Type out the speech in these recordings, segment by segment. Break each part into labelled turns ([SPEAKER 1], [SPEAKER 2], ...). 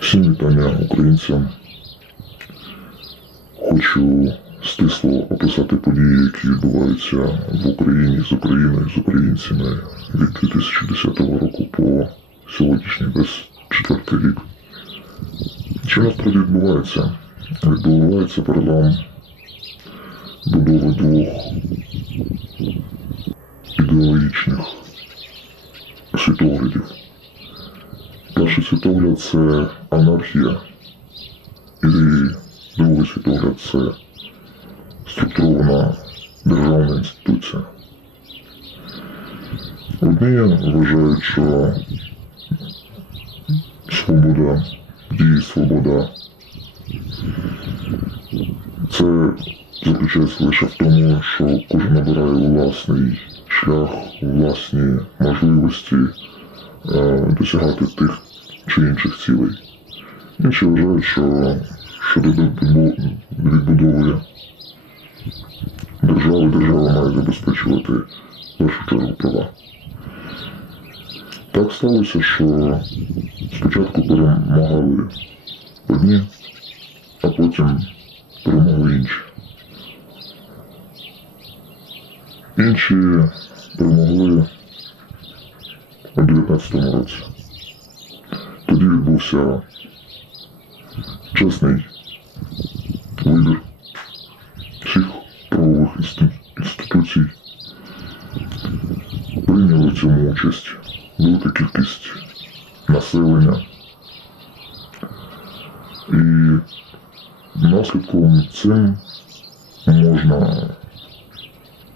[SPEAKER 1] Всім вітання українцям. Хочу стисло описати події, які відбуваються в Україні з Україною, з українцями від 2010 року по сьогоднішній весь четвертий рік. Що насправді відбувається? Відбувається перелам будови двох ідеологічних світоглядів. Перший світогляд це анархія, і другий світогляд це структурована державна інституція. Одні вважають, що свобода дії, свобода це заключається лише в тому, що кожен набирає власний шлях, власні можливості е, досягати тих чи інших цілей. Інші вважають, що щодо відбу- відбудови держави, держава має забезпечувати в першу чергу права. Так сталося, що спочатку перемагали одні, а потім перемогли інші. Інші перемогли у 19-му році. Відбувся чесний вибір всіх правових інституцій. Прийняли в цьому участь велика кількість населення. І наслідком цим можна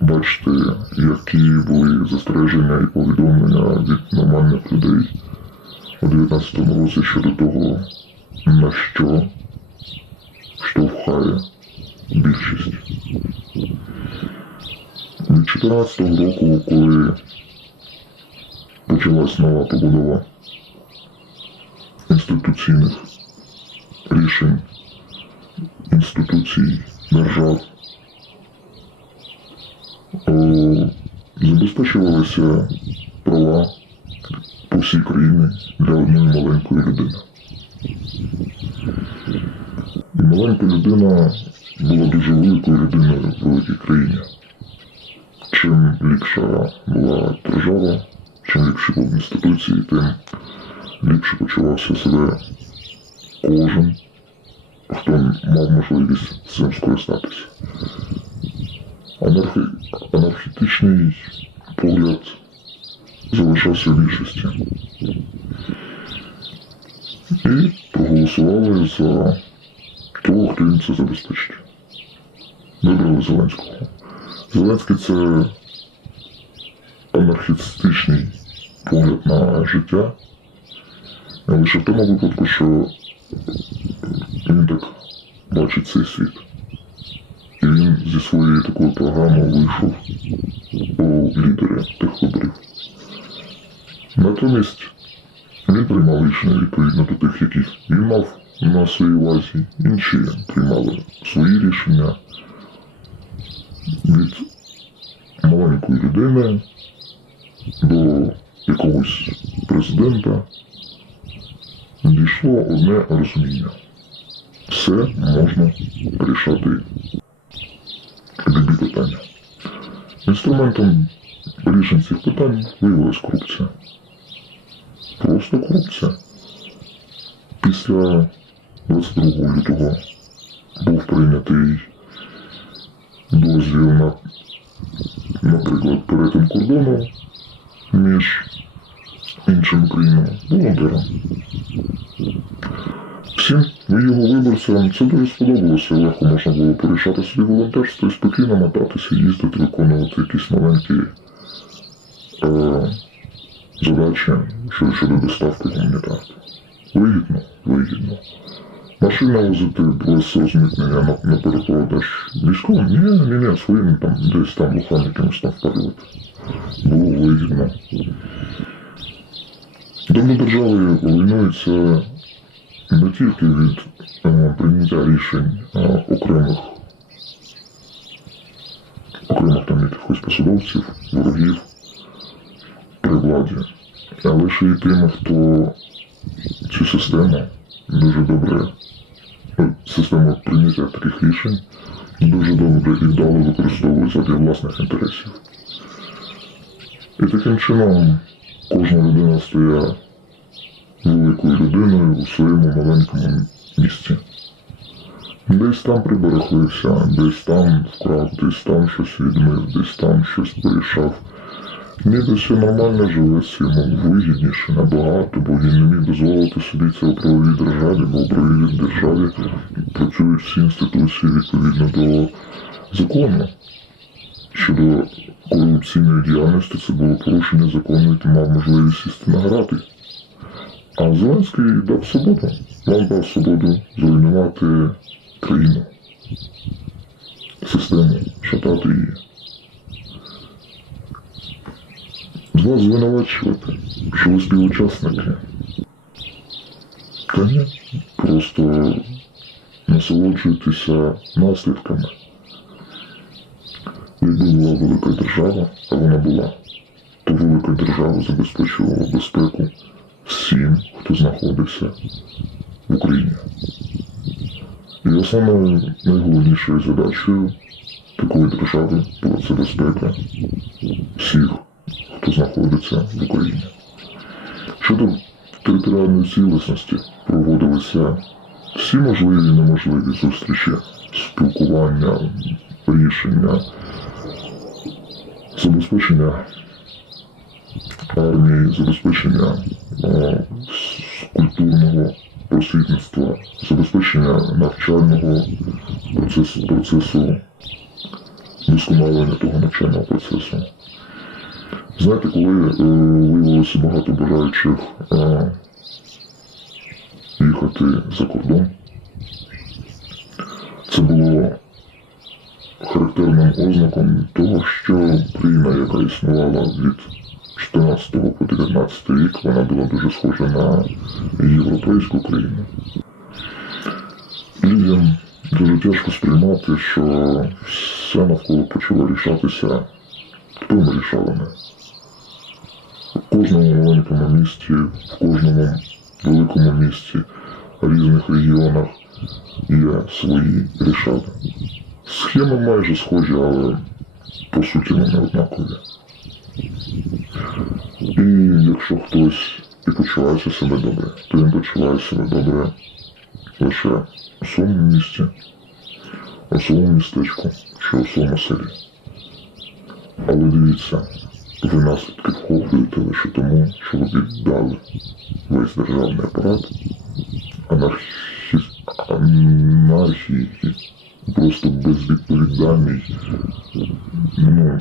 [SPEAKER 1] бачити, які були застереження і повідомлення від нормальних людей у 19-му році щодо того, на що штовхає більшість. Від 14-го року, коли почалась нова побудова інституційних рішень, інституцій, держав, забезпечувалися права по всій країні для одної маленької людини. І маленька людина була дуже великою людиною в великій країні. Чим ліпша була держава, чим ліпші були інституції, тим ліпше почувався себе кожен, хто мав можливість цим скористатися. Анархи... Анархістичний погляд залишався в більшості. І проголосували за того, хто їм це забезпечить. Вибрали Зеленського. Зеленський це анархістичний погляд на життя. Лише в тому випадку, що він так бачить цей світ. І він зі своєю такою програмою вийшов у лідери тих виборів. Натомість він приймав рішення відповідно до тих, яких він мав на своїй увазі. Інші приймали свої рішення від маленької людини до якогось президента дійшло одне розуміння. Все можна рішати любі питання. Інструментом рішень цих питань виявилась корупція. Просто корупція. Після 22 лютого був прийнятий дозвіл на, наприклад, перетин кордону між іншим країнами волонтером. Всім його виборцям це дуже сподобалося. Легко можна було порішати собі волонтерство і спокійно мотатися, їздити, виконувати якісь маленькі задачі щодо, щодо доставки гуманітарки. Вигідно, вигідно. Машина возити без розмітнення на, на перепродаж військовим? Ні, ні, ні, своїм там десь там лохам якимось там впалювати. Було вигідно. Дома держави руйнується не тільки від е, прийняття рішень е, окремих окремих там якихось посадовців, ворогів При владі, але ще тими, хто цю систему дуже добре, ну, систему прийняття таких рішень дуже добре і вдало використовують задля власних інтересів. І таким чином кожна людина стає великою людиною у своєму маленькому місці. Десь там приберехлився, десь там вкрав, десь там щось відмив, десь там щось порішав. Все нормально живеться, йому вигідніше набагато, бо він не міг дозволити собі це у правовій державі, бо у правовій державі працюють всі інституції відповідно до закону. Щодо корупційної діяльності це було порушення закону, і мав можливість сісти на грати. А Зеленський дав свободу. Вам дав свободу зруйнувати країну, систему, шатати її. Вас звинувачувати, що ви співучасники. Та ні, просто насолоджуйтеся наслідками. Якби була велика держава, а вона була, то велика держава забезпечувала безпеку всім, хто знаходився в Україні. І саме найголовнішою задачею такої держави була це безпека всіх, хто знаходиться в Україні. Щодо територіальної цілісності проводилися всі можливі і неможливі зустрічі, спілкування, рішення, забезпечення армії, забезпечення е, с- культурного просвітництва, забезпечення навчального процесу, процесу досконалення того навчального процесу. Знаєте, коли е, виявилося багато бажаючих е, їхати за кордон, це було характерним ознаком того, що країна, яка існувала від 14 по 19 рік, вона була дуже схожа на європейську країну. Людям дуже тяжко сприймати, що все навколо почало рішатися тупими рішалами. В кожному маленькому місті, в кожному великому місті, в різних регіонах є свої рішали. Схеми майже схожі, але по суті вони однакові. І якщо хтось і почувається себе добре, то він почуває себе добре лише у своєму місті, у своєму містечку чи у своєму селі. Але дивіться, ви наслідки вхоплюєте лише тому, що ви віддали весь державний апарат анархі... анархії, просто безвідповідальний, ну,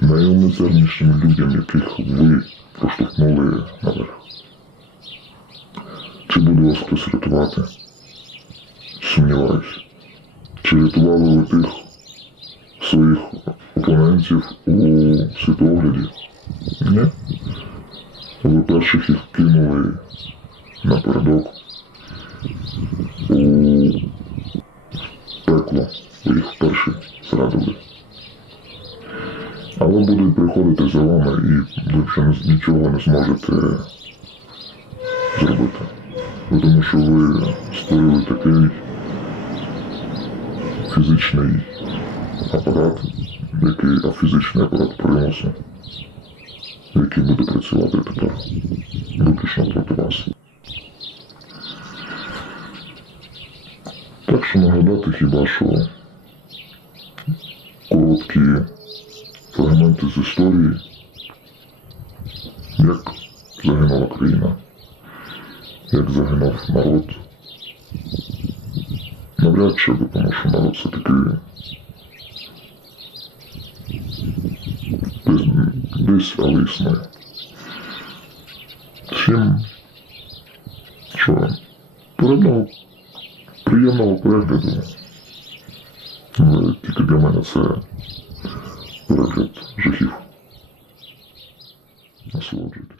[SPEAKER 1] найелементарнішим людям, яких ви проштовхнули наверх. Чи буде вас хтось рятувати? Сумніваюсь. Чи рятували ви тих своїх опонентів у світогляді? Ні. Ви перших їх кинули напередок у пекло. Ви їх перші зрадили. Але будуть приходити за вами і ви вже нічого не зможете зробити. Тому що ви створили такий фізичний апарат, який, фізичний апарат примусу, який буде працювати тепер виключно проти вас. Так що нагадати хіба що короткі фрагменти з історії, як загинула країна, як загинув народ. Навряд чи що народ все-таки але існує. Всім, що приємного, приємного перегляду. Але тільки для мене це перегляд жахів. Насолоджуйтесь.